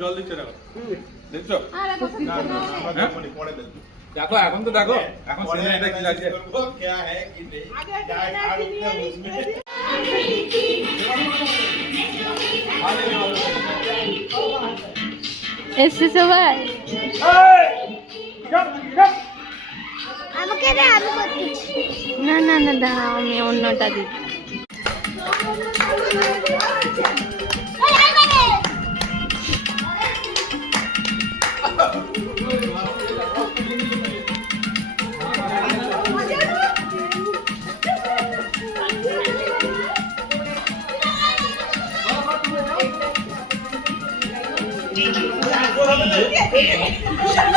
জল দিচ্ছে দেখছো দেখো এখন তো দেখো এখন সিজনটা কি লাগছে এসে সবাই আমাকে দে আমি করতেছি না না না দাঁড়াও আমি অন্যটা দিই